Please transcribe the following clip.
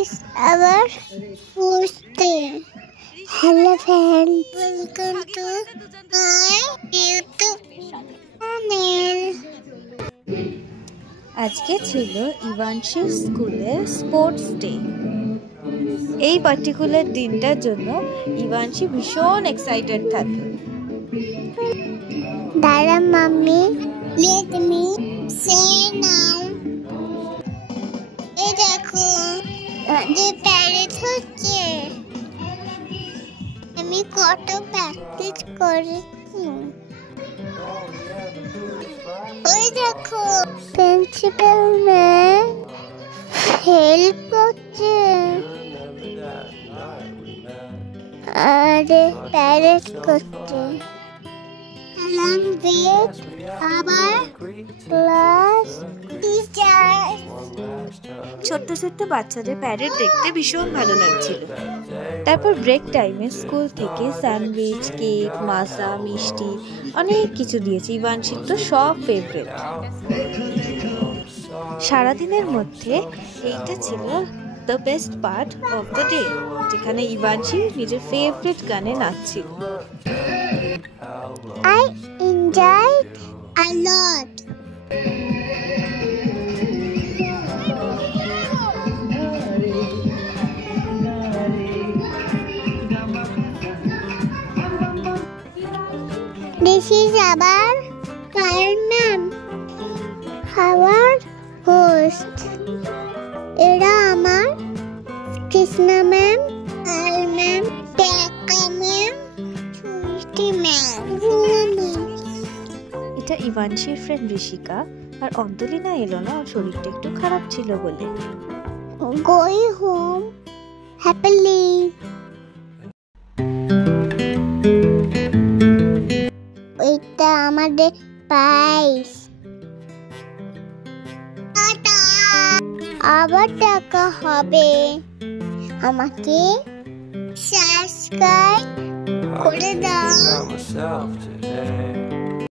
is our first day. Hello friends, welcome to my YouTube channel. আজকে ছিল ইভানশির স্কুলে sports day. এই particular দিনটার জন্য ইভানশি ভীষণ এক্সাইটেড থাকে। দাঁড়া mummy, let me say now. এই দেখো যে প্যারেড হচ্ছে, আমি কত প্র্যাকটিস করেছি। ওই দেখো প্রিন্সিপাল ম্যাম হেল্প করছে, আরে প্যারেড করছে। আবার ক্লাস টিচার। ছোট্ট ছোট্ট বাচ্চাদের প্যারেড দেখতে ভীষণ ভালো লাগছিল। তারপর ব্রেক টাইমে স্কুল থেকে স্যান্ডউইচ, কেক, মাসা, মিষ্টি অনেক কিছু দিয়েছে। ইভানশির তো সব ফেভারিট। সারাদিনের মধ্যে এইটা ছিল the best part of the day, যেখানে ইভানশি নিজের ফেভারিট গানে নাচছিল। I enjoyed a lot. This is our current ma'am, our host. এরা আমার কৃষ্ণা ম্যাম, আল ম্যাম, টেকা ম্যাম, সুইটি ম্যাম। এটা ইভানশির ফ্রেন্ড ঋষিকা, আর অন্তলিনা এলো না, ওর শরীরটা একটু খারাপ ছিল বলে। Going home happily. এটা আমাদের প্রাইস। আবার দেখা হবে। আমাকে সাবস্ক্রাইব করে দাও।